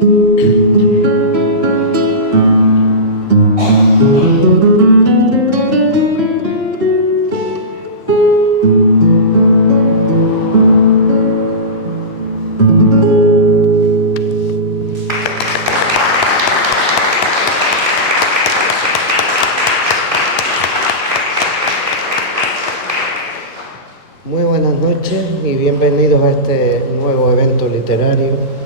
Muy buenas noches y bienvenidos a este nuevo evento literario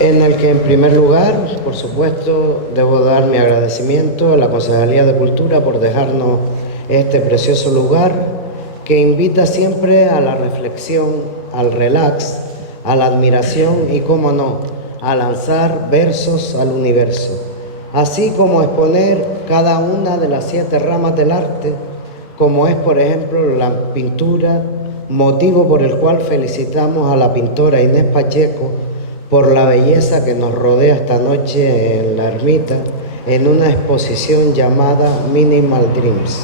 en el que, en primer lugar, por supuesto, debo dar mi agradecimiento a la Concejalía de Cultura por dejarnos este precioso lugar que invita siempre a la reflexión, al relax, a la admiración y, cómo no, a lanzar versos al universo, así como exponer cada una de las 7 ramas del arte, como es, por ejemplo, la pintura, motivo por el cual felicitamos a la pintora Inés Pacheco por la belleza que nos rodea esta noche en la ermita, en una exposición llamada Minimal Dreams,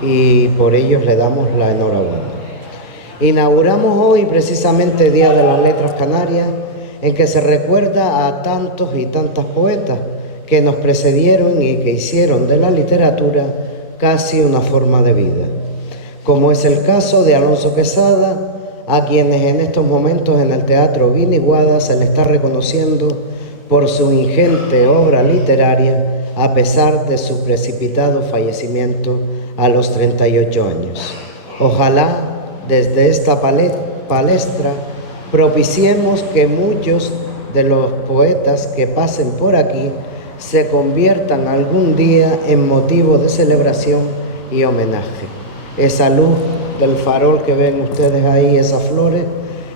y por ello le damos la enhorabuena. Inauguramos hoy precisamente Día de las Letras Canarias, en que se recuerda a tantos y tantas poetas que nos precedieron y que hicieron de la literatura casi una forma de vida, como es el caso de Alonso Quesada, a quienes en estos momentos en el Teatro Guiniguada se le está reconociendo por su ingente obra literaria a pesar de su precipitado fallecimiento a los 38 años. Ojalá desde esta palestra propiciemos que muchos de los poetas que pasen por aquí se conviertan algún día en motivo de celebración y homenaje. Esa luz del farol que ven ustedes ahí, esas flores,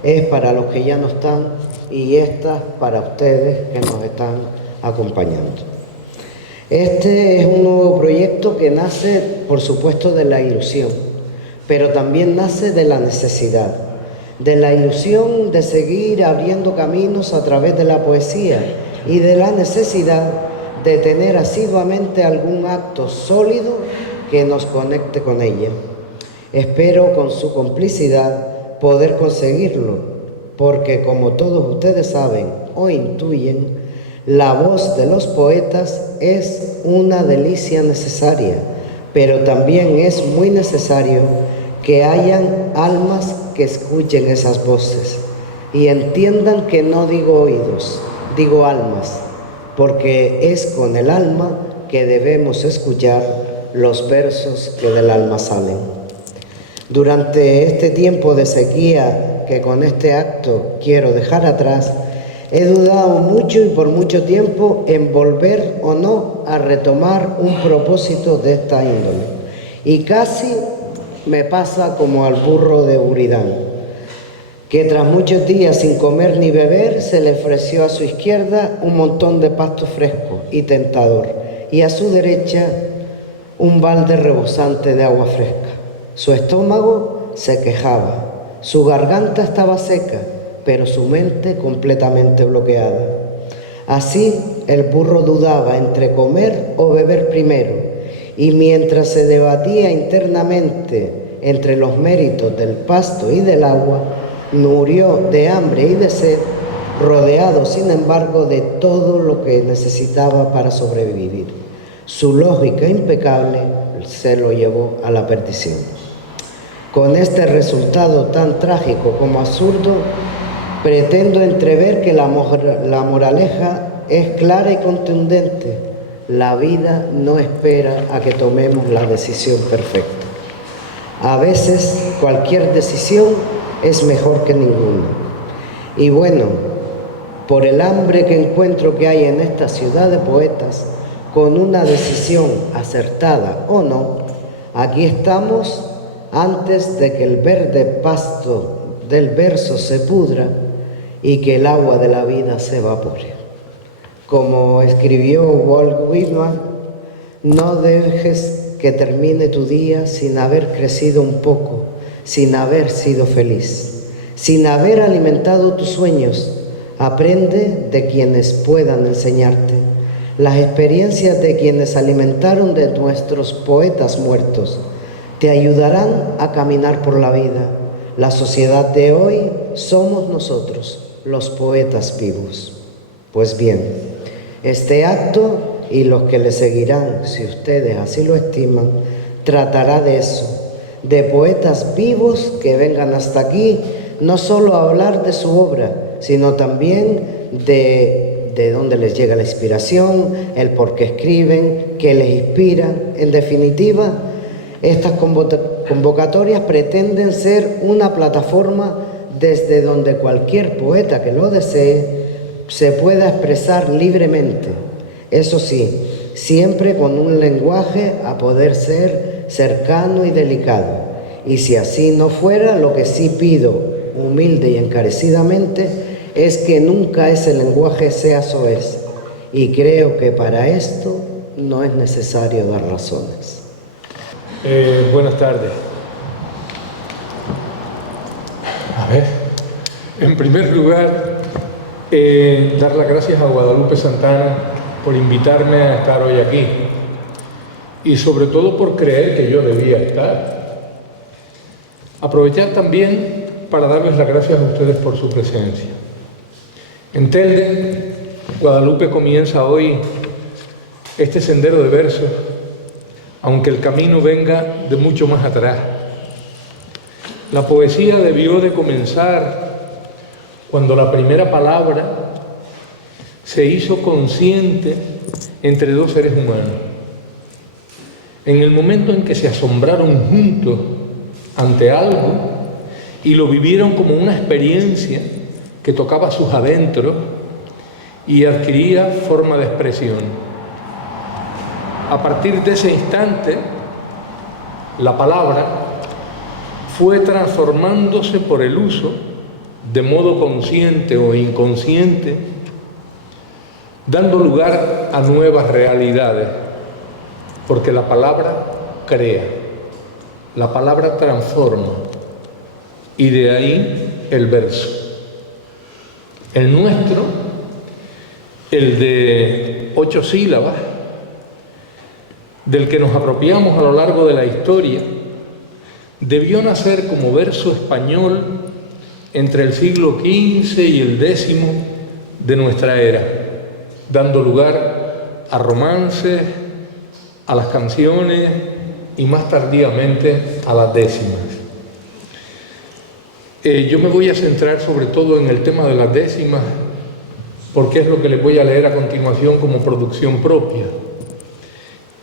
es para los que ya no están y estas para ustedes que nos están acompañando. Este es un nuevo proyecto que nace, por supuesto, de la ilusión, pero también nace de la necesidad, de la ilusión de seguir abriendo caminos a través de la poesía y de la necesidad de tener asiduamente algún acto sólido que nos conecte con ella. Espero con su complicidad poder conseguirlo, porque como todos ustedes saben o intuyen, la voz de los poetas es una delicia necesaria, pero también es muy necesario que hayan almas que escuchen esas voces y entiendan que no digo oídos, digo almas, porque es con el alma que debemos escuchar los versos que del alma salen. Durante este tiempo de sequía que con este acto quiero dejar atrás, he dudado mucho y por mucho tiempo en volver o no a retomar un propósito de esta índole. Y casi me pasa como al burro de Buridán, que tras muchos días sin comer ni beber, se le ofreció a su izquierda un montón de pasto fresco y tentador, y a su derecha un balde rebosante de agua fresca. Su estómago se quejaba, su garganta estaba seca, pero su mente completamente bloqueada. Así el burro dudaba entre comer o beber primero, y mientras se debatía internamente entre los méritos del pasto y del agua, murió de hambre y de sed, rodeado sin embargo de todo lo que necesitaba para sobrevivir. Su lógica impecable se lo llevó a la perdición. Con este resultado tan trágico como absurdo, pretendo entrever que la moraleja es clara y contundente. La vida no espera a que tomemos la decisión perfecta. A veces cualquier decisión es mejor que ninguna. Y bueno, por el hambre que encuentro que hay en esta ciudad de poetas, con una decisión acertada o no, aquí estamos antes de que el verde pasto del verso se pudra y que el agua de la vida se evapore. Como escribió Walt Whitman, no dejes que termine tu día sin haber crecido un poco, sin haber sido feliz, sin haber alimentado tus sueños. Aprende de quienes puedan enseñarte. Las experiencias de quienes alimentaron de nuestros poetas muertos te ayudarán a caminar por la vida. La sociedad de hoy somos nosotros, los poetas vivos. Pues bien, este acto y los que le seguirán, si ustedes así lo estiman, tratará de eso, de poetas vivos que vengan hasta aquí, no solo a hablar de su obra, sino también de dónde les llega la inspiración, el por qué escriben, qué les inspira. En definitiva, estas convocatorias pretenden ser una plataforma desde donde cualquier poeta que lo desee se pueda expresar libremente. Eso sí, siempre con un lenguaje a poder ser cercano y delicado. Y si así no fuera, lo que sí pido, humilde y encarecidamente, es que nunca ese lenguaje sea soez. Y creo que para esto no es necesario dar razones. Buenas tardes. A ver, en primer lugar, dar las gracias a Guadalupe Santana por invitarme a estar hoy aquí y sobre todo por creer que yo debía estar. Aprovechar también para darles las gracias a ustedes por su presencia. En Telde, Guadalupe comienza hoy este sendero de versos, aunque el camino venga de mucho más atrás. La poesía debió de comenzar cuando la primera palabra se hizo consciente entre dos seres humanos. En el momento en que se asombraron juntos ante algo y lo vivieron como una experiencia que tocaba sus adentros y adquiría forma de expresión. A partir de ese instante, la palabra fue transformándose por el uso, de modo consciente o inconsciente, dando lugar a nuevas realidades, porque la palabra crea, la palabra transforma, y de ahí el verso. El nuestro, el de 8 sílabas, del que nos apropiamos a lo largo de la historia, debió nacer como verso español entre el siglo XV y el X de nuestra era, dando lugar a romances, a las canciones y más tardíamente a las décimas. Yo me voy a centrar sobre todo en el tema de las décimas porque es lo que les voy a leer a continuación como producción propia.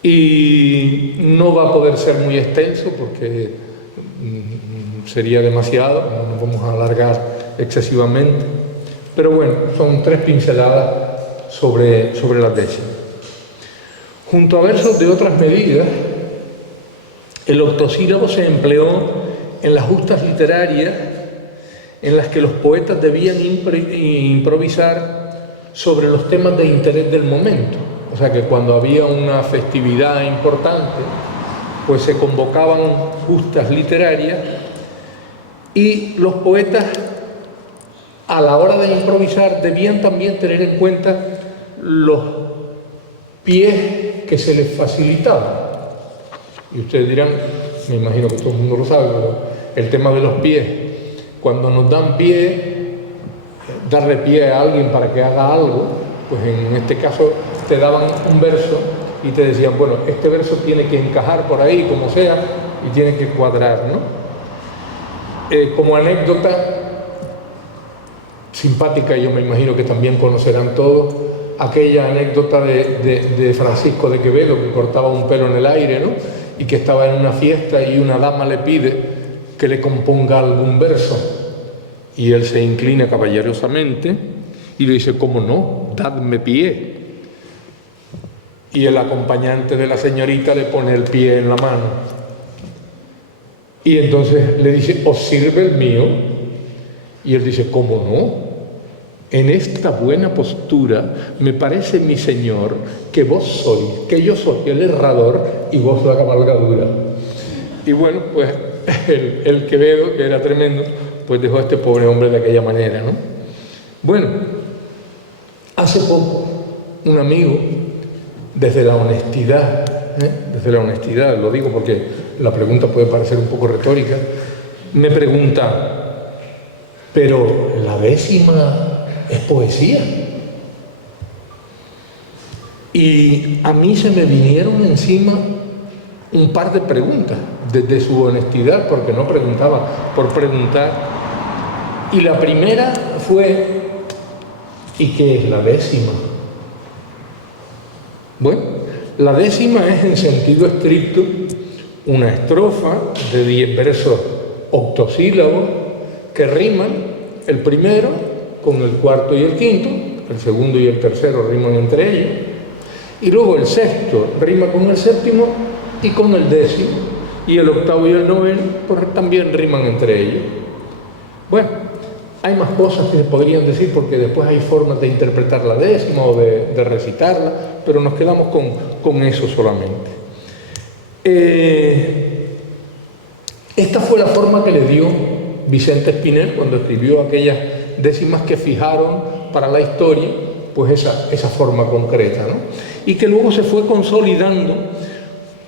Y no va a poder ser muy extenso porque sería demasiado, no nos vamos a alargar excesivamente, pero bueno, son 3 pinceladas sobre las décimas. Junto a versos de otras medidas, el octosílabo se empleó en las justas literarias en las que los poetas debían improvisar sobre los temas de interés del momento. O sea que cuando había una festividad importante, pues se convocaban justas literarias y los poetas, a la hora de improvisar, debían también tener en cuenta los pies que se les facilitaban. Y ustedes dirán, me imagino que todo el mundo lo sabe, pero el tema de los pies, cuando nos dan pie, darle pie a alguien para que haga algo, pues en este caso te daban un verso y te decían, bueno, este verso tiene que encajar por ahí, como sea, y tiene que cuadrar, ¿no? Como anécdota simpática, yo me imagino que también conocerán todos, aquella anécdota de Francisco de Quevedo, que cortaba un pelo en el aire, ¿no? Y que estaba en una fiesta y una dama le pide que le componga algún verso. Y él se inclina caballerosamente y le dice, ¿cómo no? Dadme pie. Y el acompañante de la señorita le pone el pie en la mano. Y entonces le dice, ¿os sirve el mío? Y él dice, ¿cómo no? En esta buena postura me parece, mi señor, que vos sois, que yo soy el herrador y vos la cabalgadura. Y bueno, pues el Quevedo, que era tremendo, pues dejó a este pobre hombre de aquella manera, ¿no? Bueno, hace poco un amigo, desde la honestidad, lo digo porque la pregunta puede parecer un poco retórica, me pregunta, ¿pero la décima es poesía? Y a mí se me vinieron encima un par de preguntas, desde su honestidad, porque no preguntaba por preguntar. Y la primera fue: ¿y qué es la décima? Bueno, la décima es, en sentido estricto, una estrofa de 10 versos octosílabos que riman, el primero con el cuarto y el quinto, el segundo y el tercero riman entre ellos, y luego el sexto rima con el séptimo y con el décimo, y el octavo y el noveno pues también riman entre ellos. Bueno, hay más cosas que se podrían decir, porque después hay formas de interpretar la décima o de recitarla, pero nos quedamos con eso solamente. Esta fue la forma que le dio Vicente Espinel cuando escribió aquellas décimas que fijaron para la historia pues esa forma concreta, ¿no? Y que luego se fue consolidando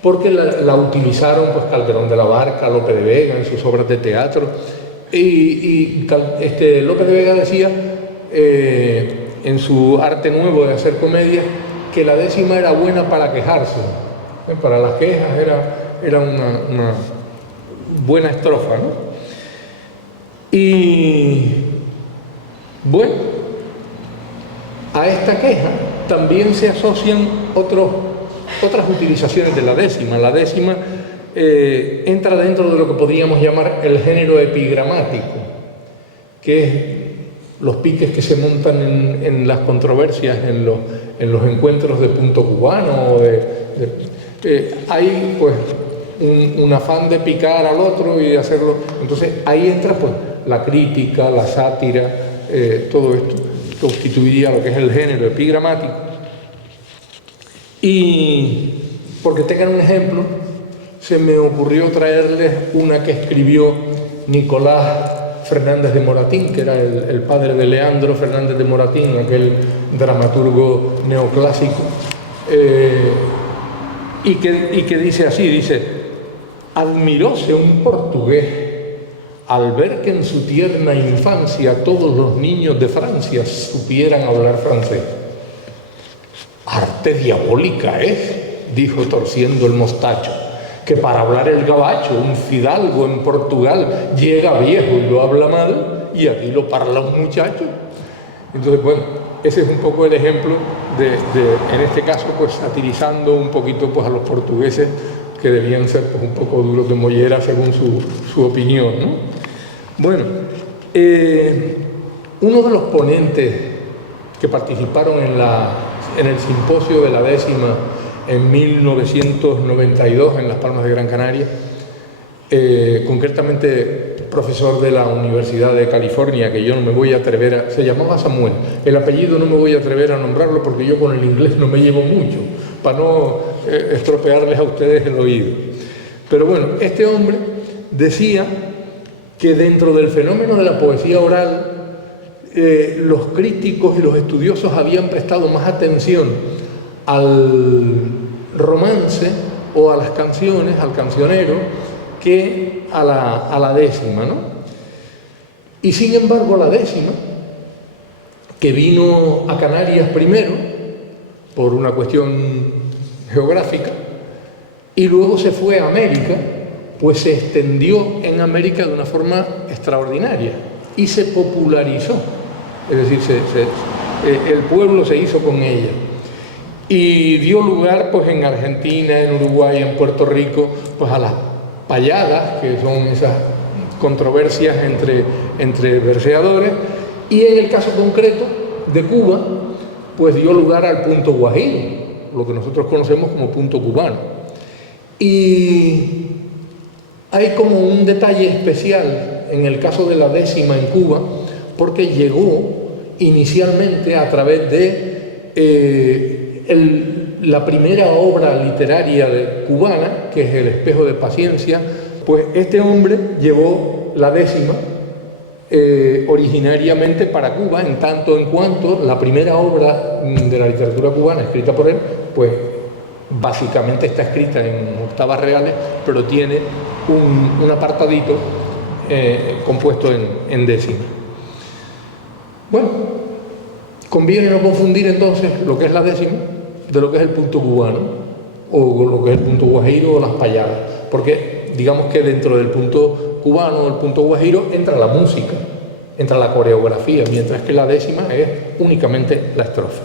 porque la utilizaron pues Calderón de la Barca, Lope de Vega en sus obras de teatro, y Lope de Vega decía en su arte nuevo de hacer comedia que la décima era buena para quejarse, para las quejas era una buena estrofa, ¿no? Y bueno, a esta queja también se asocian otras utilizaciones de la décima. La décima entra dentro de lo que podríamos llamar el género epigramático, que es los piques que se montan en las controversias, en los encuentros de punto cubano. Hay pues un afán de picar al otro y de hacerlo. Entonces ahí entra pues la crítica, la sátira, todo esto constituiría lo que es el género epigramático. Y porque tengan un ejemplo, se me ocurrió traerles una que escribió Nicolás Fernández de Moratín, que era el padre de Leandro Fernández de Moratín, aquel dramaturgo neoclásico, y que dice así, dice: admiróse un portugués al ver que en su tierna infancia todos los niños de Francia supieran hablar francés. Arte diabólica es, dijo torciendo el mostacho, que para hablar el gabacho un fidalgo en Portugal llega viejo y lo habla mal, y aquí lo parla un muchacho. Entonces, bueno, ese es un poco el ejemplo en este caso, pues satirizando un poquito pues a los portugueses, que debían ser pues un poco duros de mollera según su opinión, ¿no? Bueno, uno de los ponentes que participaron en el simposio de la décima en 1992 en Las Palmas de Gran Canaria, concretamente profesor de la Universidad de California, que yo no me voy a atrever se llamaba Samuel, el apellido no me voy a atrever a nombrarlo porque yo con el inglés no me llevo mucho, para no estropearles a ustedes el oído. Pero bueno, este hombre decía que dentro del fenómeno de la poesía oral, los críticos y los estudiosos habían prestado más atención al romance o a las canciones, al cancionero, que a la décima, ¿no? Y sin embargo la décima, que vino a Canarias primero por una cuestión geográfica y luego se fue a América, pues se extendió en América de una forma extraordinaria y se popularizó, es decir, el pueblo se hizo con ella. Y dio lugar pues en Argentina, en Uruguay, en Puerto Rico, pues a las payadas, que son esas controversias entre verseadores, y en el caso concreto de Cuba, pues dio lugar al punto guajiro, lo que nosotros conocemos como punto cubano. Y hay como un detalle especial en el caso de la décima en Cuba, porque llegó inicialmente a través de la primera obra literaria cubana, que es El espejo de Paciencia. Pues este hombre llevó la décima originariamente para Cuba, en tanto en cuanto la primera obra de la literatura cubana escrita por él, pues básicamente está escrita en octavas reales, pero tiene un apartadito compuesto en décima. Bueno, conviene no confundir entonces lo que es la décima de lo que es el punto cubano, o lo que es el punto guajiro o las payadas, porque digamos que dentro del punto cubano o el punto guajiro entra la música, entra la coreografía, mientras que la décima es únicamente la estrofa.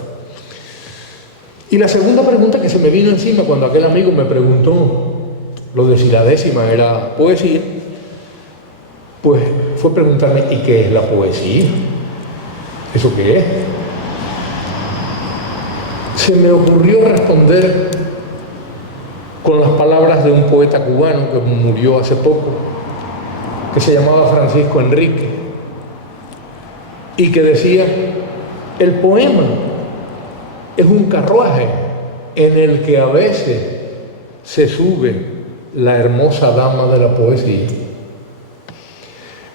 Y la segunda pregunta que se me vino encima cuando aquel amigo me preguntó lo de si la décima era poesía, pues fue preguntarme, ¿y qué es la poesía? ¿Eso qué es? Se me ocurrió responder con las palabras de un poeta cubano que murió hace poco, que se llamaba Francisco Enrique, y que decía, el poema es un carruaje en el que a veces se sube la hermosa dama de la poesía.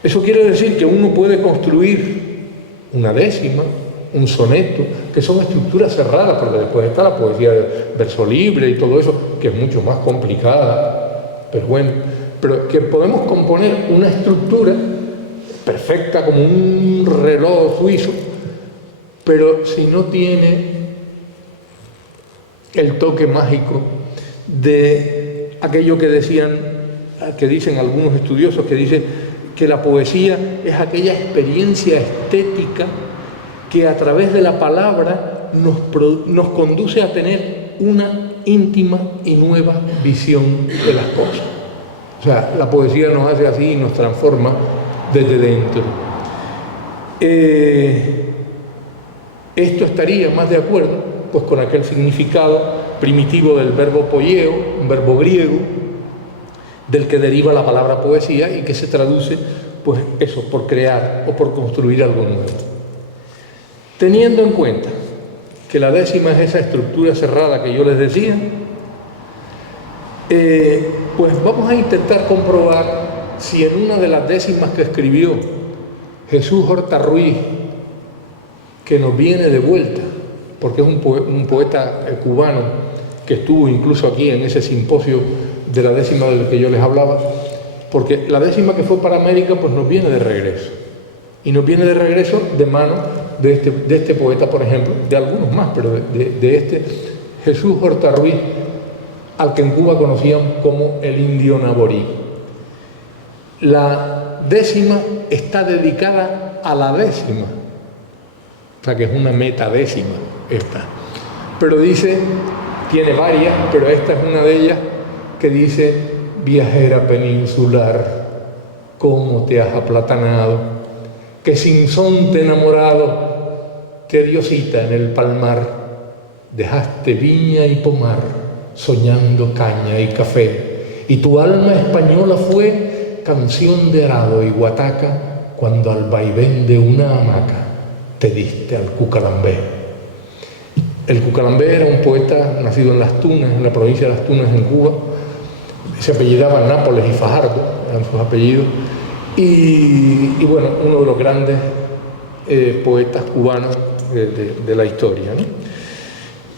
Eso quiere decir que uno puede construir una décima, un soneto, que son estructuras cerradas, porque después está la poesía de verso libre y todo eso, que es mucho más complicada, pero bueno, pero que podemos componer una estructura perfecta como un reloj suizo, pero si no tiene el toque mágico de aquello que dicen algunos estudiosos, que dicen que la poesía es aquella experiencia estética que a través de la palabra nos conduce a tener una íntima y nueva visión de las cosas. O sea, la poesía nos hace así y nos transforma desde dentro. Esto estaría más de acuerdo pues con aquel significado primitivo del verbo poieo, un verbo griego, del que deriva la palabra poesía y que se traduce, pues eso, por crear o por construir algo nuevo. Teniendo en cuenta que la décima es esa estructura cerrada que yo les decía, pues vamos a intentar comprobar si en una de las décimas que escribió Jesús Horta Ruiz, que nos viene de vuelta, porque es un poeta cubano que estuvo incluso aquí en ese simposio de la décima del que yo les hablaba, porque la décima que fue para América pues nos viene de regreso, y nos viene de regreso de mano de este poeta, por ejemplo, de algunos más, pero de este Jesús Horta Ruiz, al que en Cuba conocían como el indio naborí. La décima está dedicada a la décima, o sea que es una metadécima esta, pero dice, tiene varias, pero esta es una de ellas que dice: viajera peninsular, cómo te has aplatanado, que sin sonte enamorado te dio cita en el palmar, dejaste viña y pomar, soñando caña y café, y tu alma española fue canción de arado y guataca, cuando al vaivén de una hamaca te diste al cucalambé. El cucalambé era un poeta nacido en Las Tunas, en la provincia de Las Tunas, en Cuba. Se apellidaba Nápoles y Fajardo, eran sus apellidos, y bueno, uno de los grandes poetas cubanos de la historia, ¿no?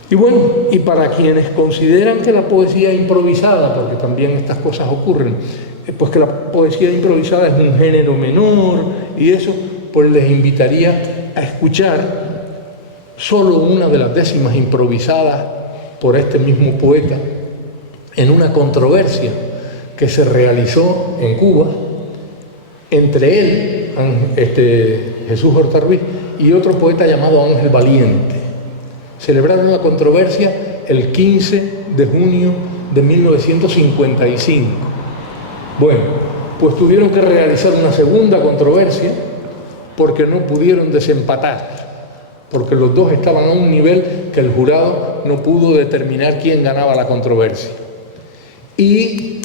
Y bueno, y para quienes consideran que la poesía improvisada, porque también estas cosas ocurren, pues que la poesía improvisada es un género menor y eso, pues les invitaría a escuchar solo una de las décimas improvisadas por este mismo poeta en una controversia que se realizó en Cuba entre él, Jesús Horta Ruiz, y otro poeta llamado Ángel Valiente. Celebraron la controversia el 15 de junio de 1955. Bueno, pues tuvieron que realizar una segunda controversia porque no pudieron desempatar, porque los dos estaban a un nivel que el jurado no pudo determinar quién ganaba la controversia. Y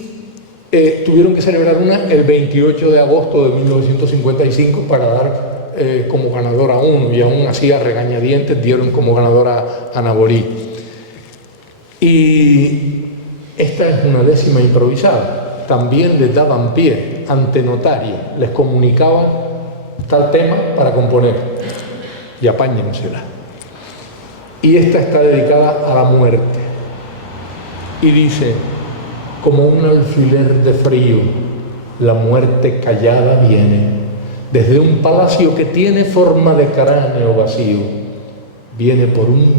tuvieron que celebrar una el 28 de agosto de 1955 para dar como ganador a uno, y aún así a regañadientes dieron como ganadora a Naborí. Y esta es una décima improvisada. También les daban pie ante notario, les comunicaban tal tema para componer y apáñensela. Y esta está dedicada a la muerte y dice: como un alfiler de frío, la muerte callada viene, desde un palacio que tiene forma de cráneo vacío, viene por un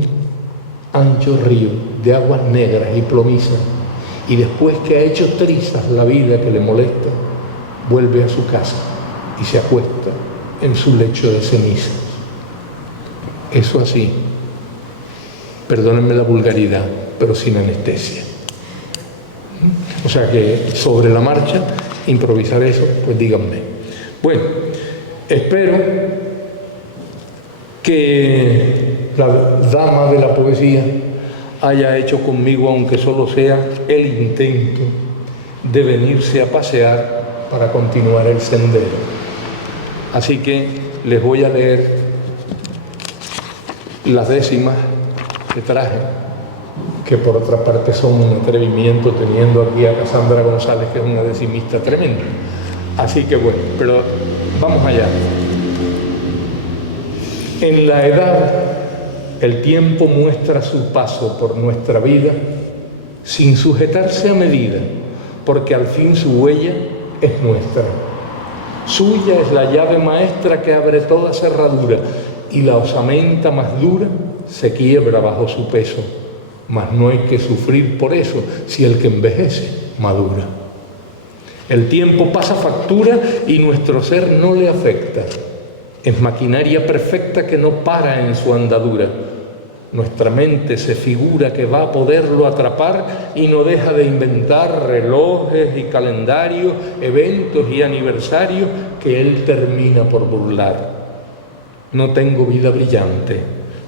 ancho río de aguas negras y plomizas, y después que ha hecho trizas la vida que le molesta, vuelve a su casa y se acuesta en su lecho de cenizas. Eso así, perdónenme la vulgaridad, pero sin anestesia. O sea que sobre la marcha, improvisar eso, pues díganme. Bueno, espero que la dama de la poesía haya hecho conmigo, aunque solo sea el intento de venirse a pasear para continuar el sendero. Así que les voy a leer las décimas que traje, que por otra parte son un atrevimiento teniendo aquí a Casandra González, que es una decimista tremenda. Así que bueno, pero vamos allá. En la edad, el tiempo muestra su paso por nuestra vida sin sujetarse a medida, porque al fin su huella es nuestra. Suya es la llave maestra que abre toda cerradura, y la osamenta más dura se quiebra bajo su peso. Mas no hay que sufrir por eso, si el que envejece madura. El tiempo pasa factura y nuestro ser no le afecta. Es maquinaria perfecta que no para en su andadura. Nuestra mente se figura que va a poderlo atrapar y no deja de inventar relojes y calendarios, eventos y aniversarios que él termina por burlar. No tengo vida brillante,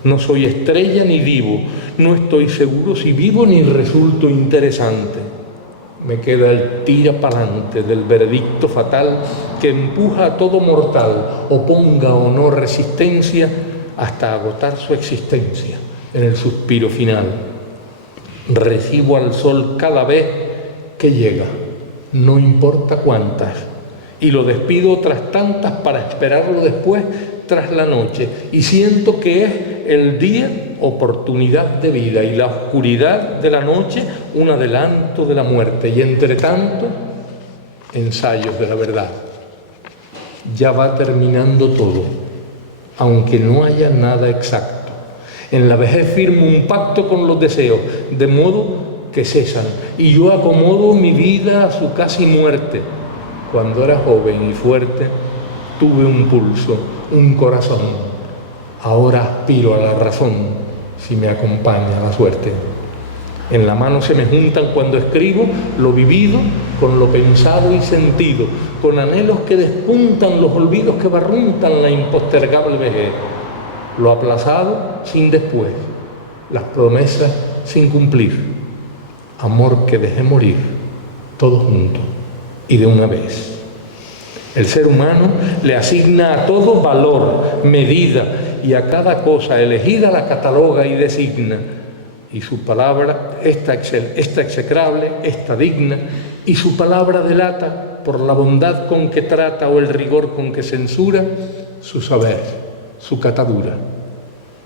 no soy estrella ni divo, no estoy seguro si vivo ni resulto interesante. Me queda el tira pa'lante del veredicto fatal que empuja a todo mortal, oponga o no resistencia, hasta agotar su existencia en el suspiro final. Recibo al sol cada vez que llega, no importa cuántas, y lo despido otras tantas para esperarlo después tras la noche, y siento que es el día oportunidad de vida y la oscuridad de la noche un adelanto de la muerte, y entre tanto ensayos de la verdad. Ya va terminando todo, aunque no haya nada exacto. En la vejez firmo un pacto con los deseos, de modo que cesan, y yo acomodo mi vida a su casi muerte. Cuando era joven y fuerte, tuve un pulso, un corazón. Ahora aspiro a la razón, si me acompaña la suerte. En la mano se me juntan cuando escribo lo vivido con lo pensado y sentido, con anhelos que despuntan los olvidos que barruntan la impostergable vejez, lo aplazado sin después, las promesas sin cumplir, amor que dejé morir, todo junto y de una vez. El ser humano le asigna a todo valor, medida, y a cada cosa elegida la cataloga y designa. Y su palabra, esta execrable, esta digna, y su palabra delata, por la bondad con que trata o el rigor con que censura, su saber, su catadura,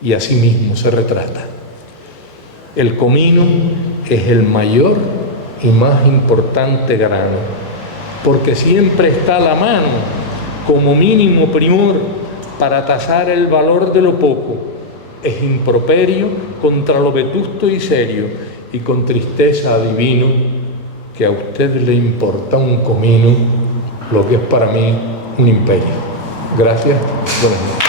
y así mismo se retrata. El comino es el mayor y más importante grano, porque siempre está a la mano, como mínimo primor, para tasar el valor de lo poco. Es improperio contra lo vetusto y serio, y con tristeza adivino que a usted le importa un comino lo que es para mí un imperio. Gracias. Buenas noches.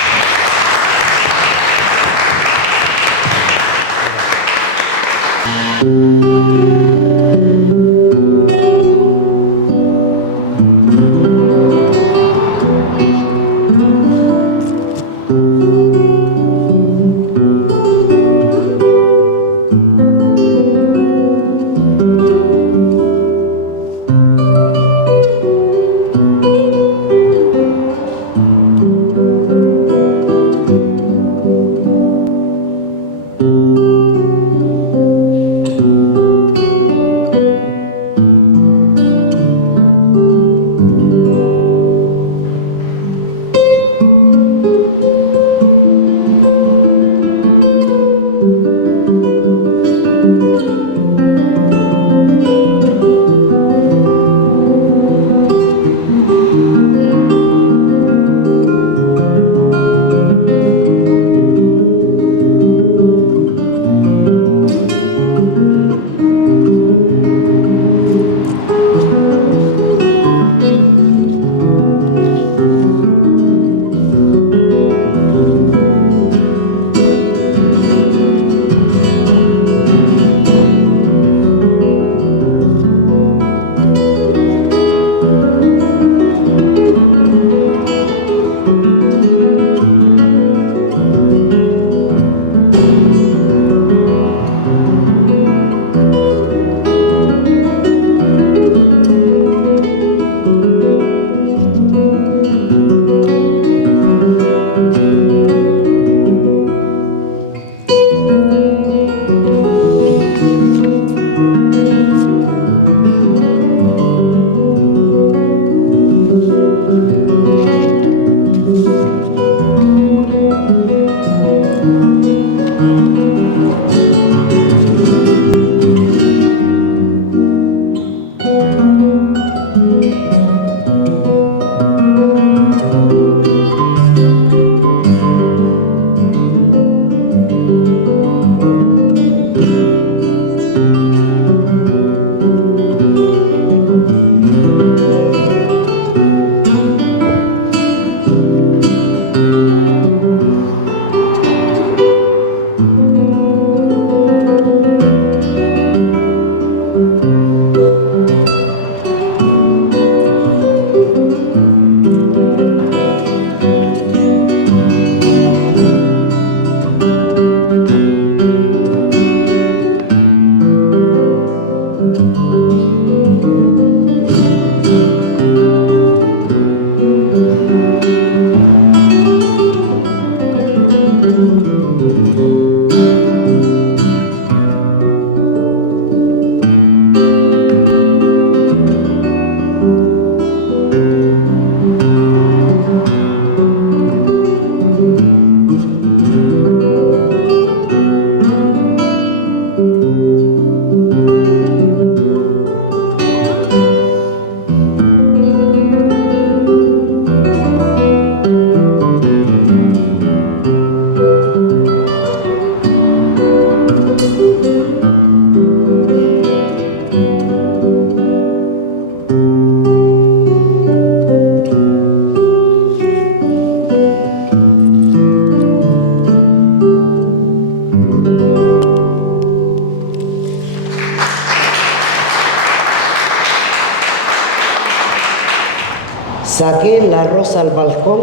Saqué la rosa al balcón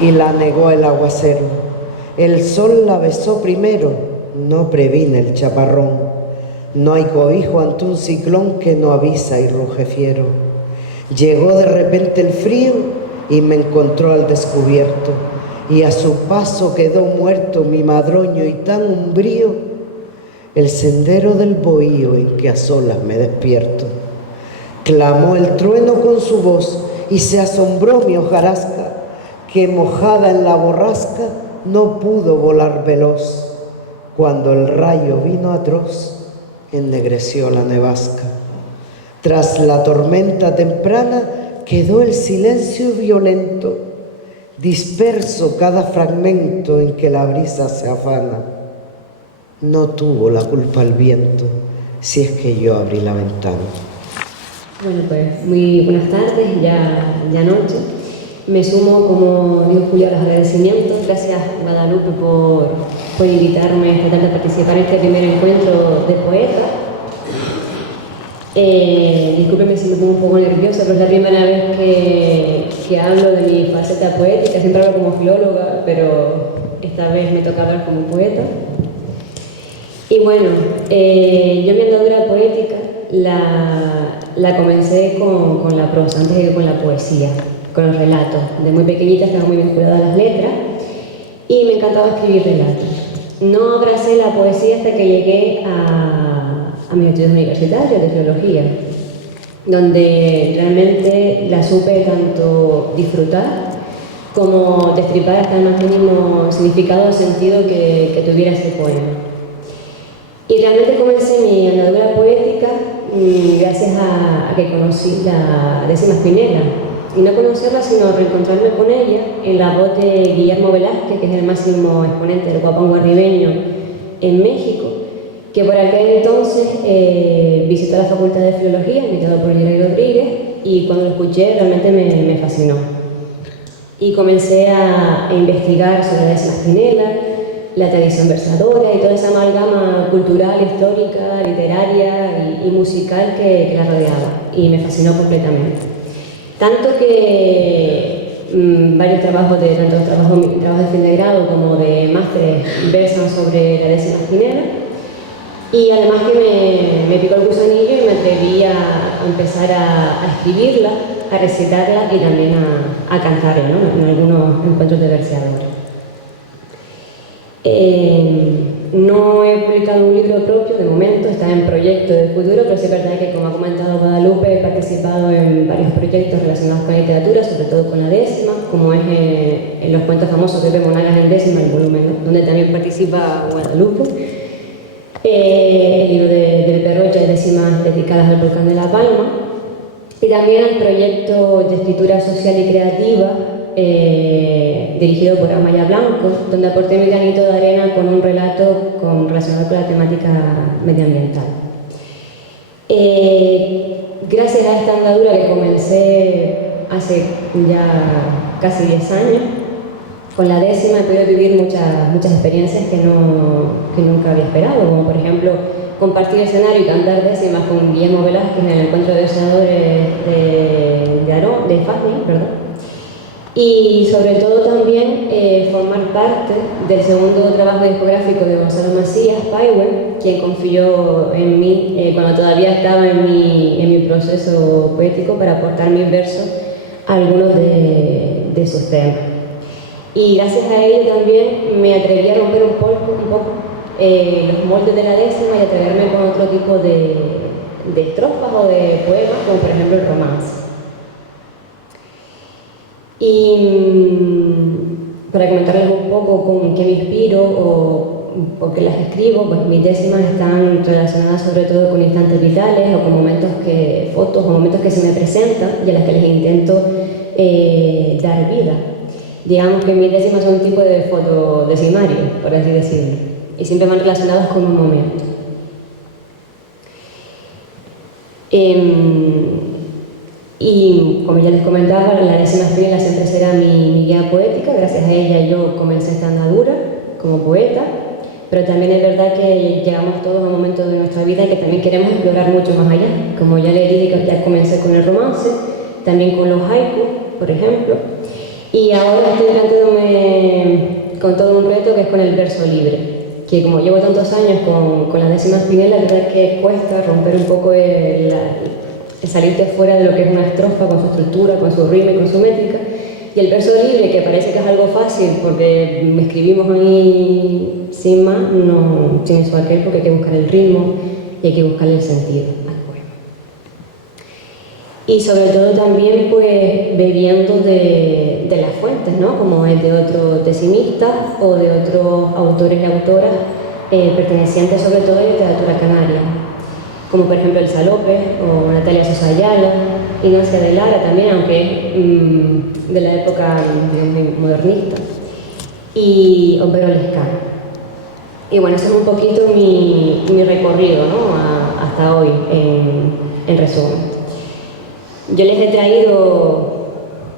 y la negó el aguacero. El sol la besó primero, no previne el chaparrón. No hay cobijo ante un ciclón que no avisa y ruge fiero. Llegó de repente el frío y me encontró al descubierto, y a su paso quedó muerto mi madroño y tan umbrío el sendero del bohío en que a solas me despierto. Clamó el trueno con su voz y se asombró mi hojarasca, que mojada en la borrasca no pudo volar veloz. Cuando el rayo vino atroz, ennegreció la nevasca. Tras la tormenta temprana quedó el silencio violento, disperso cada fragmento en que la brisa se afana. No tuvo la culpa el viento, si es que yo abrí la ventana. Bueno, pues muy buenas tardes, ya noche. Me sumo, como dijo Julio, a los agradecimientos. Gracias, Guadalupe, por invitarme esta tarde a participar en este primer encuentro de poetas. Discúlpenme si me pongo un poco nerviosa, pero es la primera vez que hablo de mi faceta poética. Siempre hablo como filóloga, pero esta vez me toca hablar como poeta. Y bueno, yo mi andadura poética la comencé con la prosa, antes que con la poesía, con los relatos. De muy pequeñita estaba muy vinculada a las letras y me encantaba escribir relatos. No abracé la poesía hasta que llegué a mis estudios universitarios de filología, donde realmente la supe tanto disfrutar como destripar hasta el más mínimo significado o sentido que tuviera ese poema. Y realmente comencé mi andadura poética gracias a que conocí la Décima Spinella. Y no conocerla, sino reencontrarme con ella en la voz de Guillermo Velázquez, que es el máximo exponente del guapango arribeño en México, que por aquel entonces visitó la Facultad de Filología, invitado por Yeray Rodríguez, y cuando lo escuché realmente me fascinó. Y comencé a investigar sobre la Décima Spinella, la tradición versadora y toda esa amalgama cultural, histórica, literaria y musical que la rodeaba, y me fascinó completamente. Tanto que varios trabajos de fin de grado como de máster versan sobre la Décima Spinella, y además que me picó el gusanillo y me atreví a empezar a escribirla, a recitarla y también a cantarla, ¿no? En algunos encuentros de verseadores. No he publicado un libro propio de momento, está en proyecto de futuro, pero sí es verdad que, como ha comentado Guadalupe, he participado en varios proyectos relacionados con la literatura, sobre todo con la décima, como es en los cuentos famosos de Pepe Monagas en décima, el volumen, ¿no?, donde también participa Guadalupe. el libro de Pepe Rocha, décimas dedicadas al volcán de La Palma, y también el proyecto de escritura social y creativa dirigido por Amaya Blanco, donde aporté mi granito de arena con un relato relacionado con la temática medioambiental. Gracias a esta andadura que comencé hace ya casi 10 años, con la décima he podido vivir muchas experiencias que nunca había esperado, como por ejemplo compartir escenario y cantar décimas con Guillermo Velázquez en el encuentro de diseñadores de FASMI, perdón. Y sobre todo también formar parte del segundo trabajo discográfico de Gonzalo Macías, Paiwe, quien confió en mí cuando todavía estaba en mi proceso poético para aportar mis versos a algunos de sus temas. Y gracias a ello también me atreví a romper un poco los moldes de la décima y atreverme con otro tipo de estrofas o de poemas, como por ejemplo el romance. Y para comentarles un poco con qué me inspiro o por qué las escribo, pues mis décimas están relacionadas sobre todo con instantes vitales o con fotos o momentos que se me presentan y a las que les intento dar vida. Digamos que mis décimas son un tipo de fotodecimario, por así decirlo, y siempre van relacionadas con un momento. Y como ya les comentaba, la décima estrella siempre será mi guía poética. Gracias a ella yo comencé esta andadura como poeta, pero también es verdad que llegamos todos a un momento de nuestra vida en que también queremos explorar mucho más allá. Como ya les dije, ya comencé con el romance, también con los haikus, por ejemplo, y ahora estoy planteándome con todo un reto que es con el verso libre, que como llevo tantos años con las décimas finales, la verdad es que cuesta romper un poco el salirte fuera de lo que es una estrofa con su estructura, con su ritmo y con su métrica, y el verso libre, que parece que es algo fácil porque escribimos ahí sin más, no tiene su aquel porque hay que buscar el ritmo y hay que buscarle el sentido al poema. Y sobre todo también pues bebiendo de las fuentes, ¿no? Como el de otros decimistas o de otros autores y autoras pertenecientes sobre todo a la literatura canaria, como por ejemplo Elsa López o Natalia Sosa Ayala, Ignacia de Lara también, aunque es de la época modernista, y Homero Lescano. Y bueno, ese es un poquito mi recorrido, ¿no? Hasta hoy, en resumen. Yo les he traído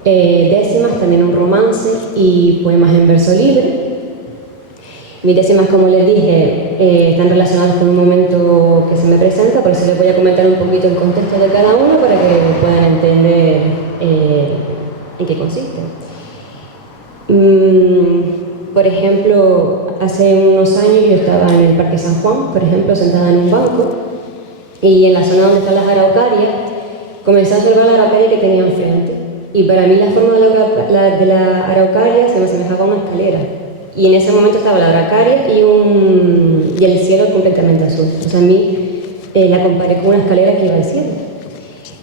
décimas, también un romance y poemas en verso libre. Mis décimas, como les dije, están relacionadas con un momento que se me presenta, por eso les voy a comentar un poquito el contexto de cada uno para que puedan entender en qué consiste. Por ejemplo, hace unos años yo estaba en el Parque San Juan, por ejemplo, sentada en un banco, y en la zona donde están las araucarias, comencé a observar la araucaria que tenía enfrente. Y para mí la forma de la araucaria se me asemejaba a una escalera. Y en ese momento estaba la araucaria y el cielo completamente azul. O sea, a mí la comparé con una escalera que iba al cielo.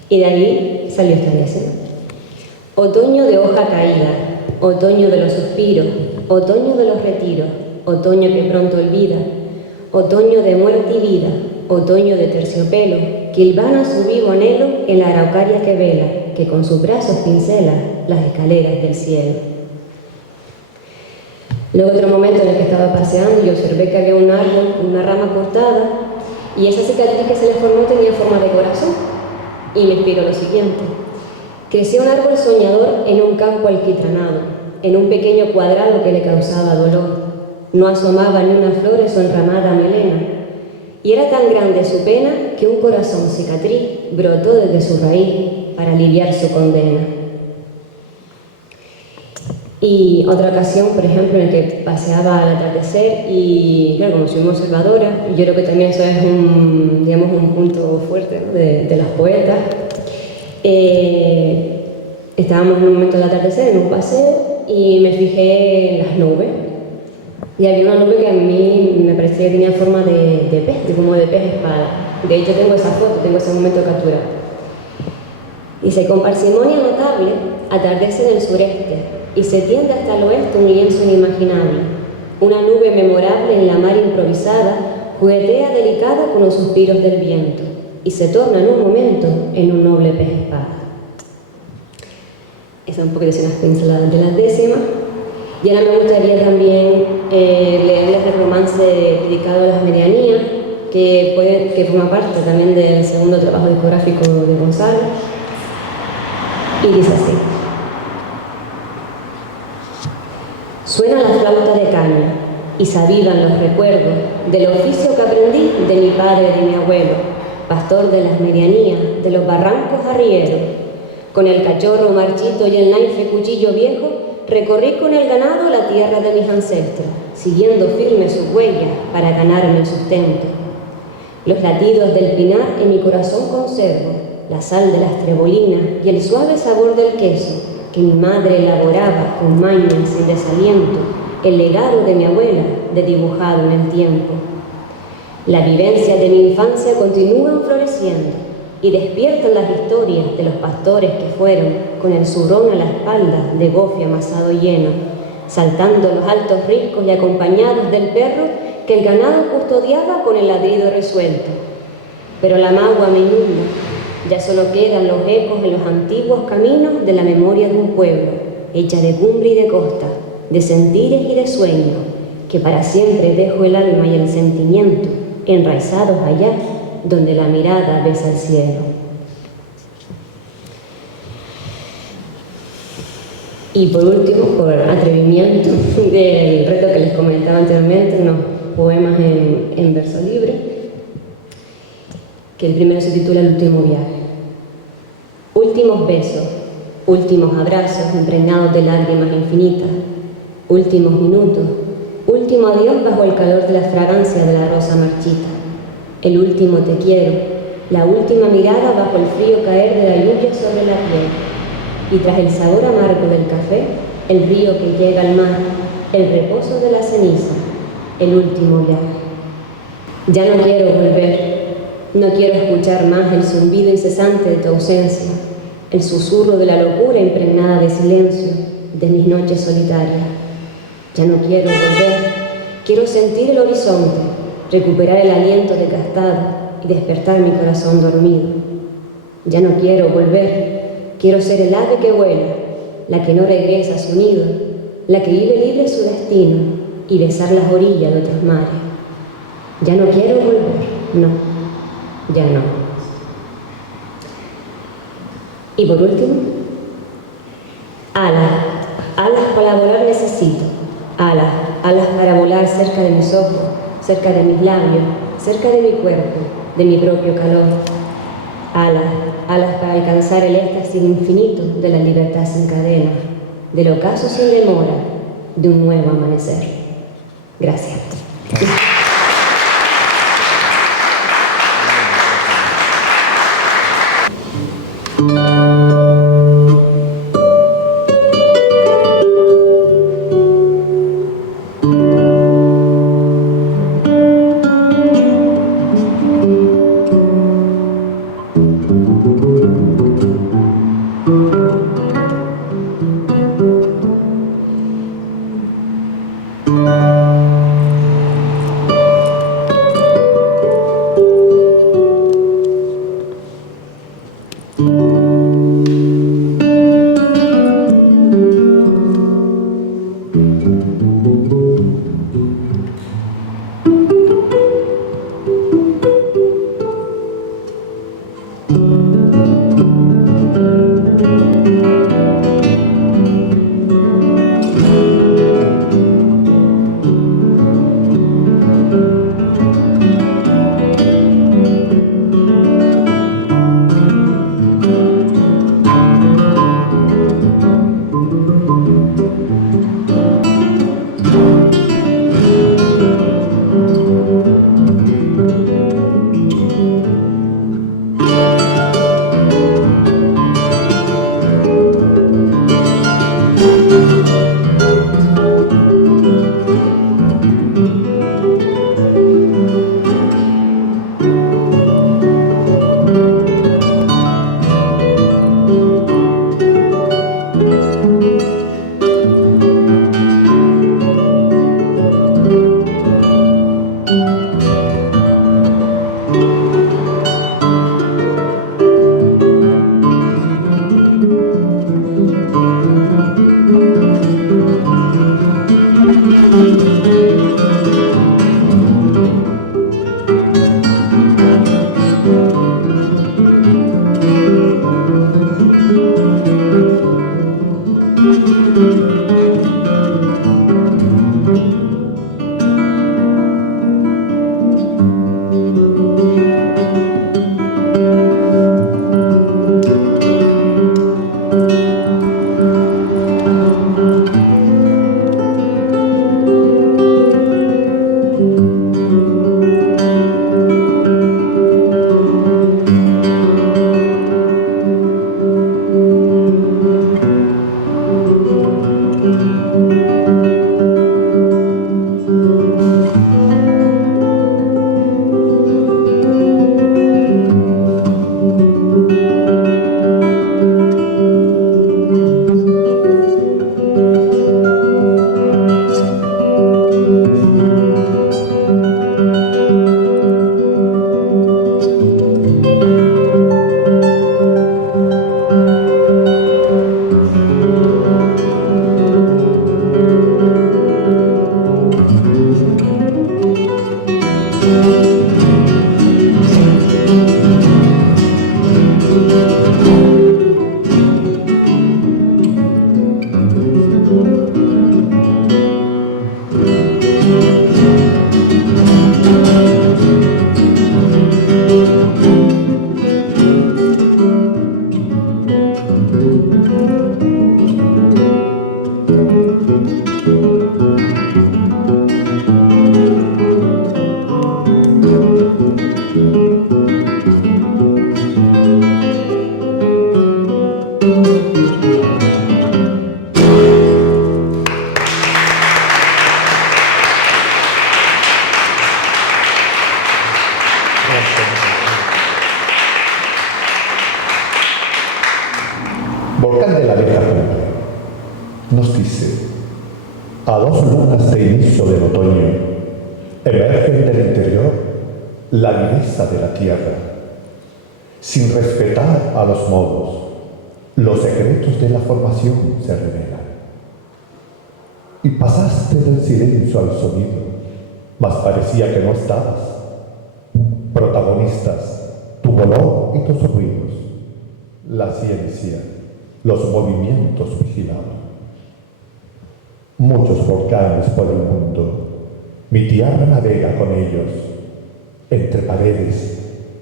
Y de ahí salió esta décima. Otoño de hoja caída, otoño de los suspiros, otoño de los retiros, otoño que pronto olvida, otoño de muerte y vida, otoño de terciopelo, que hilvana su vivo anhelo en la araucaria que vela, que con sus brazos pincela las escaleras del cielo. Luego otro momento en el que estaba paseando y observé que había un árbol, una rama cortada, y esa cicatriz que se le formó tenía forma de corazón, y me inspiró lo siguiente. Crecía un árbol soñador en un campo alquitranado, en un pequeño cuadrado que le causaba dolor. No asomaba ni una flor en su enramada melena, y era tan grande su pena que un corazón cicatriz brotó desde su raíz para aliviar su condena. Y otra ocasión, por ejemplo, en la que paseaba al atardecer y, claro, como soy una observadora, yo creo que también eso es un punto fuerte, ¿no? de las poetas. Estábamos en un momento del atardecer, en un paseo, y me fijé en las nubes. Y había una nube que a mí me parecía que tenía forma de pez, como de pez espada. De hecho, tengo esa foto, tengo ese momento capturado. Dice, con parsimonia notable, atardece en el sureste, y se tiende hasta el oeste un lienzo inimaginable, una nube memorable en la mar improvisada, juguetea delicada con los suspiros del viento y se torna en un momento en un noble pez espada. Esas un poquito son las pinceladas de las décimas. Y ahora me gustaría también leerles el romance dedicado a las medianías, que forma parte también del segundo trabajo discográfico de Gonzalo. Y dice así: suena la flauta de caña y se avivan los recuerdos del oficio que aprendí de mi padre y de mi abuelo, pastor de las medianías, de los barrancos arrieros. Con el cachorro marchito y el naife cuchillo viejo, recorrí con el ganado la tierra de mis ancestros, siguiendo firme sus huellas para ganarme el sustento. Los latidos del pinar en mi corazón conservo, la sal de las trebolinas y el suave sabor del queso, que mi madre elaboraba con maña sin desaliento, el legado de mi abuela de dibujado en el tiempo. La vivencia de mi infancia continúan floreciendo y despiertan las historias de los pastores que fueron, con el zurrón a la espalda de gofio amasado lleno, saltando los altos riscos y acompañados del perro que el ganado custodiaba con el ladrido resuelto. Pero la magua me inunda, ya solo quedan los ecos en los antiguos caminos de la memoria de un pueblo, hecha de cumbre y de costa, de sentires y de sueños, que para siempre dejo el alma y el sentimiento enraizados allá donde la mirada besa el cielo. Y por último, por atrevimiento del reto que les comentaba anteriormente, unos poemas en verso libre, que el primero se titula El último viaje. Últimos besos, últimos abrazos impregnados de lágrimas infinitas, últimos minutos, último adiós bajo el calor de la fragancia de la rosa marchita. El último te quiero, la última mirada bajo el frío caer de la lluvia sobre la piel. Y tras el sabor amargo del café, el río que llega al mar, el reposo de la ceniza, el último viaje. Ya no quiero volver, no quiero escuchar más el zumbido incesante de tu ausencia, el susurro de la locura impregnada de silencio de mis noches solitarias. Ya no quiero volver, quiero sentir el horizonte, recuperar el aliento desgastado y despertar mi corazón dormido. Ya no quiero volver, quiero ser el ave que vuela, la que no regresa a su nido, la que vive libre su destino y besar las orillas de otros mares. Ya no quiero volver, no, ya no. Y por último, alas, alas para volar necesito, alas, alas para volar cerca de mis ojos, cerca de mis labios, cerca de mi cuerpo, de mi propio calor. Alas, alas para alcanzar el éxtasis infinito de la libertad sin cadena, del ocaso sin demora, de un nuevo amanecer. Gracias. volcán de la vieja cumbre nos dice: a 2 lunas de inicio del otoño emergen del interior la viveza de la tierra, sin respetar a los modos. Los secretos de la formación se revelan. Y pasaste del silencio al sonido, mas parecía que no estabas. Protagonistas, tu olor y tus ruidos, la ciencia, los movimientos vigilaban. Muchos volcanes por el mundo, mi tierra navega con ellos, entre paredes,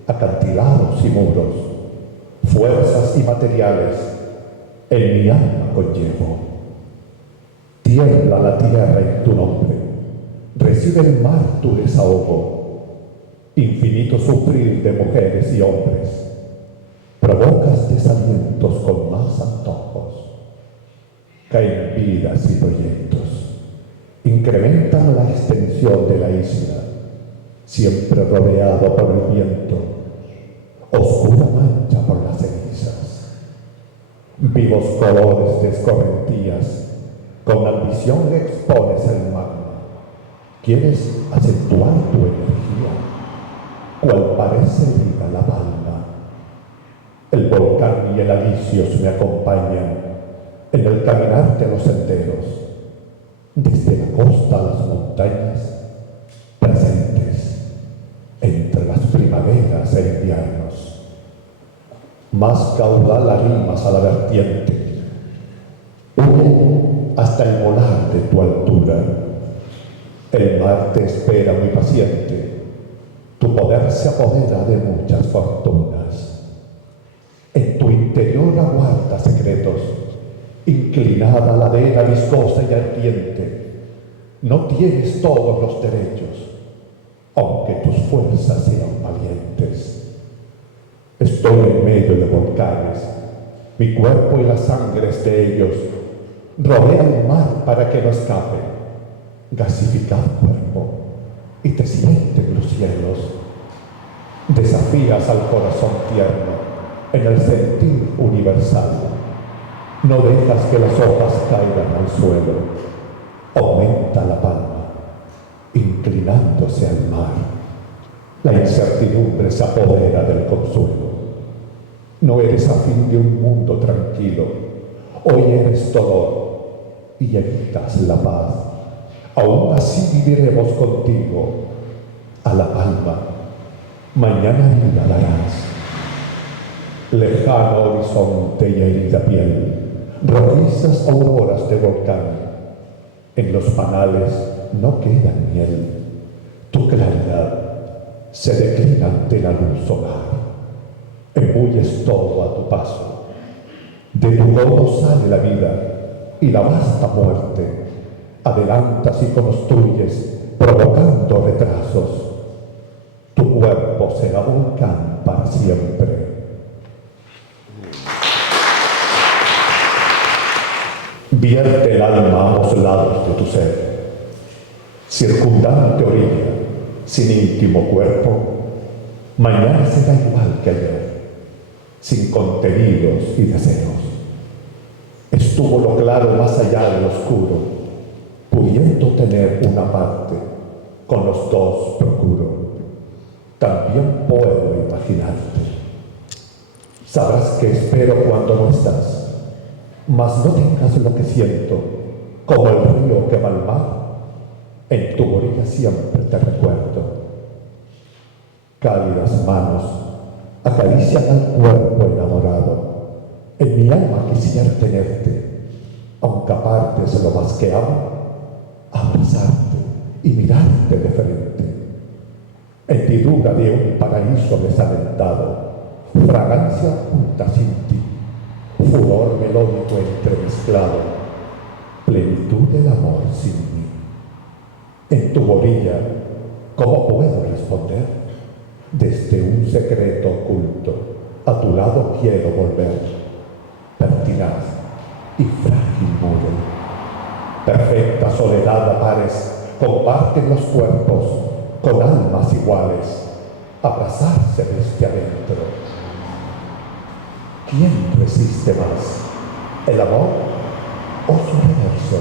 acantilados y muros, fuerzas y materiales, en mi alma conllevo. Tiembla la tierra en tu nombre, recibe el mar tu desahogo, infinito sufrir de mujeres y hombres, provocas desalientos con más antojos, caen vidas y proyectos, incrementan la extensión de la isla, siempre rodeado por el viento, oscura mancha por las cenizas. Vivos colores de escorrentías, con ambición expones el magma. Quieres acentuar tu energía, cual parece viva la palma. El volcán y el alisios me acompañan en el caminar de los senderos, desde la costa a las montañas, presentes entre las primaveras e inviernos. Más caudal arrimas a la vertiente, huye hasta el volar de tu altura. El mar te espera muy paciente, tu poder se apodera de muchas fortunas. En tu interior aguarda secretos, inclinada ladera viscosa y ardiente. No tienes todos los derechos, aunque tus fuerzas sean valientes. Estoy en medio de volcanes, mi cuerpo y las sangres de ellos rodean el mar para que no escape. Gasificado cuerpo, y te sienten los cielos. Desafías al corazón tierno en el sentir universal. No dejas que las hojas caigan al suelo. Aumenta la palma, inclinándose al mar. La incertidumbre se apodera del consuelo. No eres afín de un mundo tranquilo. Hoy eres dolor y evitas la paz. Aún así viviremos contigo. A la palma, mañana vida darás. Lejano horizonte y herida piel, rojizas auroras de volcán. En los panales no queda miel. Tu claridad se declina ante la luz solar. Embulles todo a tu paso. De tu lodo sale la vida y la vasta muerte. Adelantas y construyes, provocando retrasos. Tu cuerpo será volcán para siempre. Vierte el alma a ambos lados de tu ser. Circundante orilla, sin íntimo cuerpo, mañana será igual que ayer, sin contenidos y deseos. Estuvo lo claro más allá del oscuro, pudiendo tener una parte, con los dos procuro. También puedo imaginarte. Sabrás que espero cuando no estás, mas no tengas lo que siento, como el río que va al mar. En tu orilla siempre te recuerdo. Cálidas manos acarician al cuerpo enamorado. En mi alma quisiera tenerte, aunque apartes lo más que amo, abrazarte y mirarte de frente. Hendidura de un paraíso desalentado, fragancia oculta sin ti, furor melódico entremezclado, plenitud del amor sin mí. En tu orilla, ¿cómo puedo responder? Desde un secreto oculto, a tu lado quiero volver, pertinaz y frágil muro. Perfecta soledad a pares, comparten los cuerpos, con almas iguales, abrazarse desde adentro. ¿Quién resiste más? El amor, otro reverso,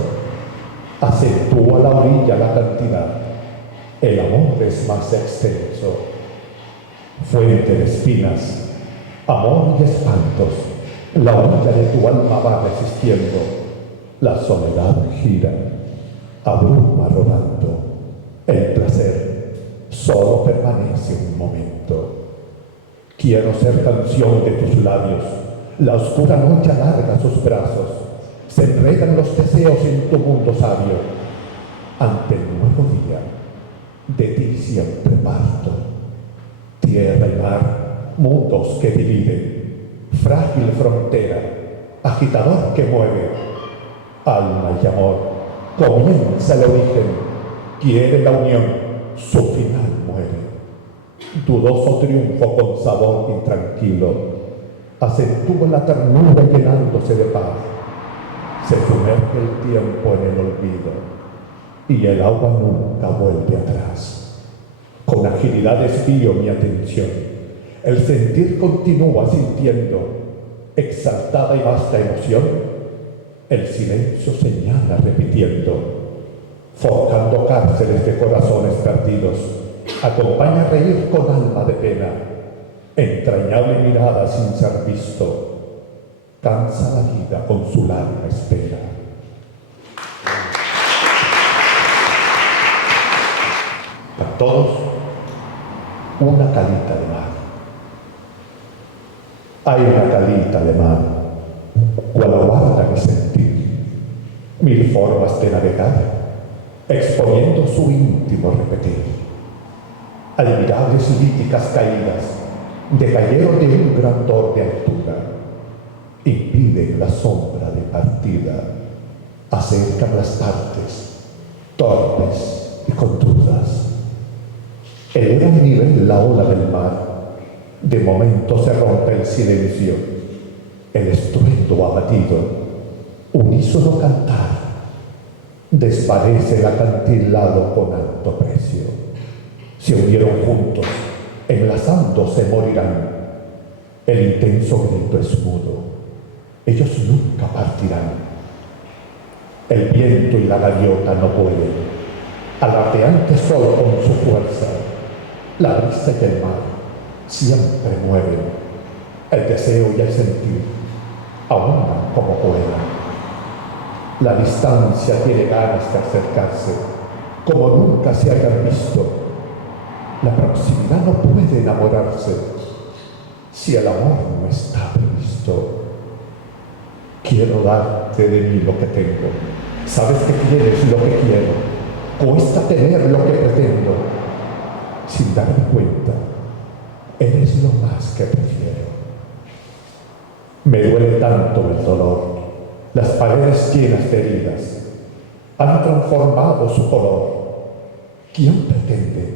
acentúa la orilla la cantidad. El amor es más extenso. Fuente de espinas, amor y espantos, la orilla de tu alma va resistiendo. La soledad gira, abruma rodando. El placer solo permanece un momento. Quiero ser canción de tus labios. La oscura noche alarga sus brazos. Se enredan los deseos en tu mundo sabio. Ante el nuevo día, de ti siempre parto. Tierra y mar, mundos que dividen. Frágil frontera, agitador que mueve. Alma y amor, comienza el origen. Quiere la unión, su final muere. Dudoso triunfo con sabor intranquilo, acentúa la ternura llenándose de paz. Se sumerge el tiempo en el olvido y el agua nunca vuelve atrás. Con agilidad desvío mi atención, el sentir continúa sintiendo, exaltada y vasta emoción, el silencio señala repitiendo, forjando cárceles de corazones perdidos. Acompaña a reír con alma de pena, entrañable mirada sin ser visto, cansa la vida con su larga espera. Para todos, una calita de mar. Hay una calita de mar, cual aguarda mi sentir, mil formas de navegar, exponiendo su íntimo repetir. Admirables líticas caídas, de cayeron de un grandor de altura, impiden la sombra de partida, acercan las partes, torpes y con dudas. Eleva el nivel la ola del mar, de momento se rompe el silencio, el estruendo abatido, unísono cantar, desvanece el acantilado con alto precio. Se unieron juntos, enlazándose morirán. El intenso grito es mudo, ellos nunca partirán. El viento y la gaviota no pueden, alardeante sol con su fuerza. La brisa y el mar siempre mueven, el deseo y el sentir ahuman como puedan. La distancia tiene ganas de acercarse, como nunca se hayan visto. La proximidad no puede enamorarse si el amor no está previsto. Quiero darte de mí lo que tengo. Sabes que tienes lo que quiero. Cuesta tener lo que pretendo. Sin darme cuenta, eres lo más que prefiero. Me duele tanto el dolor. Las paredes llenas de heridas han transformado su color. ¿Quién pretende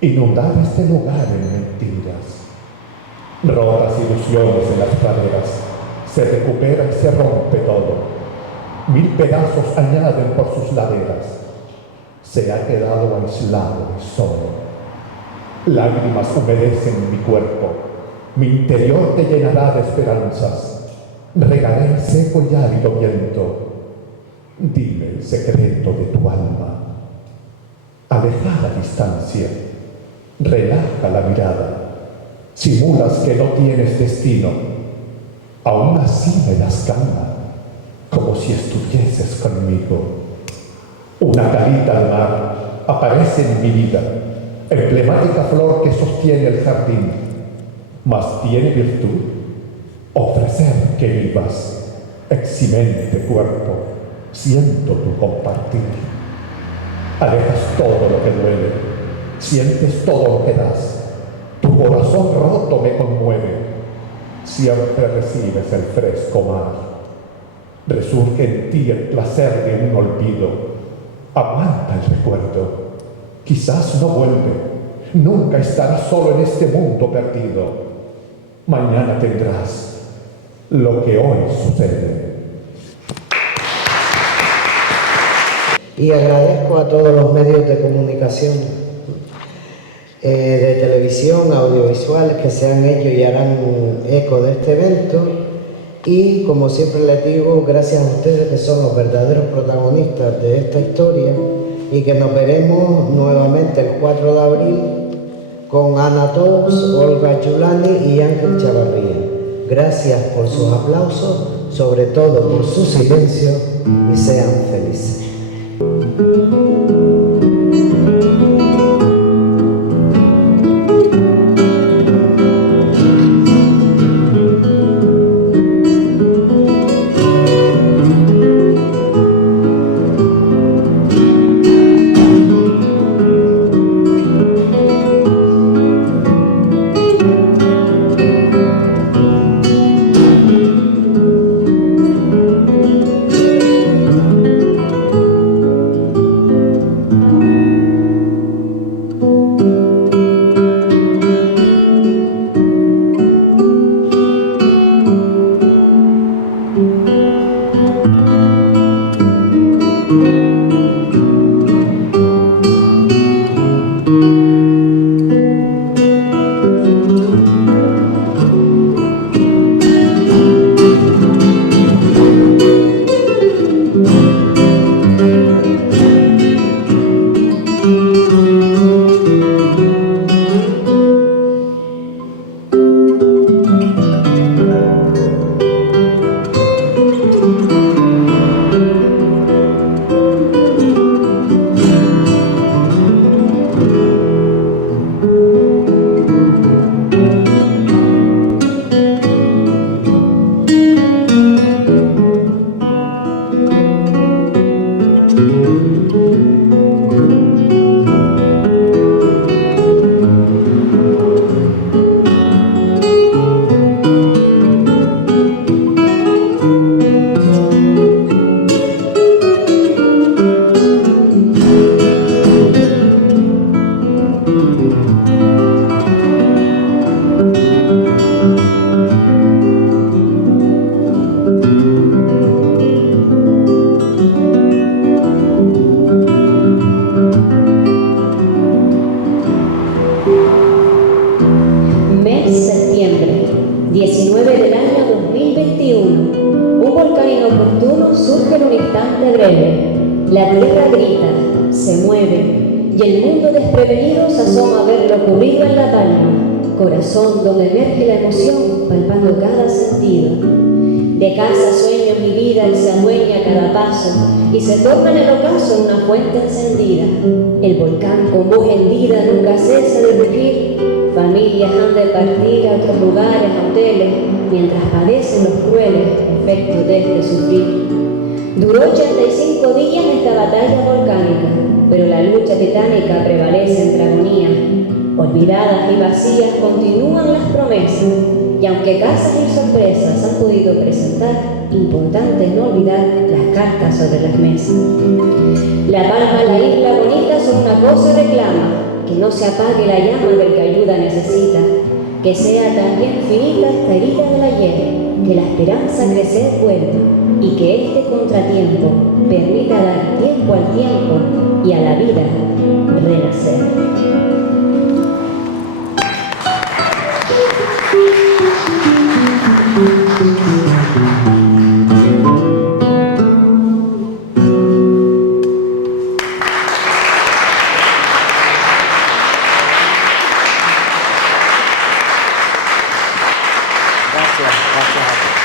inundar este lugar en mentiras? Rotas ilusiones en las praderas, se recupera y se rompe todo. Mil pedazos añaden por sus laderas. Se ha quedado aislado y solo. Lágrimas humedecen mi cuerpo. Mi interior te llenará de esperanzas. Regaré el seco y árido viento. Dime el secreto de tu alma. Aleja la distancia. Relaja la mirada. Simulas que no tienes destino. Aún así me das calma, como si estuvieses conmigo. Una calita al mar aparece en mi vida, emblemática flor que sostiene el jardín, mas tiene virtud ofrecer que vivas, eximente cuerpo, siento tu compartir. Alejas todo lo que duele, sientes todo lo que das, tu corazón roto me conmueve, siempre recibes el fresco mar, resurge en ti el placer de un olvido, aguanta el recuerdo, quizás no vuelve, nunca estarás solo en este mundo perdido, mañana tendrás lo que hoy sucede. Y agradezco a todos los medios de comunicación, de televisión, audiovisuales, que se han hecho y harán eco de este evento, Y como siempre les digo, gracias a ustedes que son los verdaderos protagonistas de esta historia y que nos veremos nuevamente el 4 de abril con Ana Tous, Olga Giulani y Ángel Chavarría. Gracias por sus aplausos, sobre todo por su silencio y sean felices. Mes septiembre, 19 del año 2021. Un volcán inoportuno surge en un instante breve. La tierra grita, se mueve, y el mundo desprevenido se asoma a ver lo ocurrido en La Palma, corazón donde emerge la emoción, palpando cada sentido. De casa sueño mi vida y se adueña cada paso, y se torna en el ocaso una fuente encendida. El volcán con voz hendida nunca cesa de rugir. Familias han de partir a otros lugares, a hoteles, mientras padecen los crueles efectos de este sufrir. Duró 85 días esta batalla volcánica, pero la lucha titánica prevalece entre agonía. Olvidadas y vacías continúan las promesas, y aunque casos y sorpresas han podido presentar, importante es no olvidar las cartas sobre las mesas. La Palma, la isla bonita, solo una cosa reclama: que no se apague la llama del que ayuda necesita, que sea también finita esta herida del ayer, que la esperanza crecer vuelva y que este contratiempo permita dar tiempo al tiempo y a la vida renacer. Gracias a todos.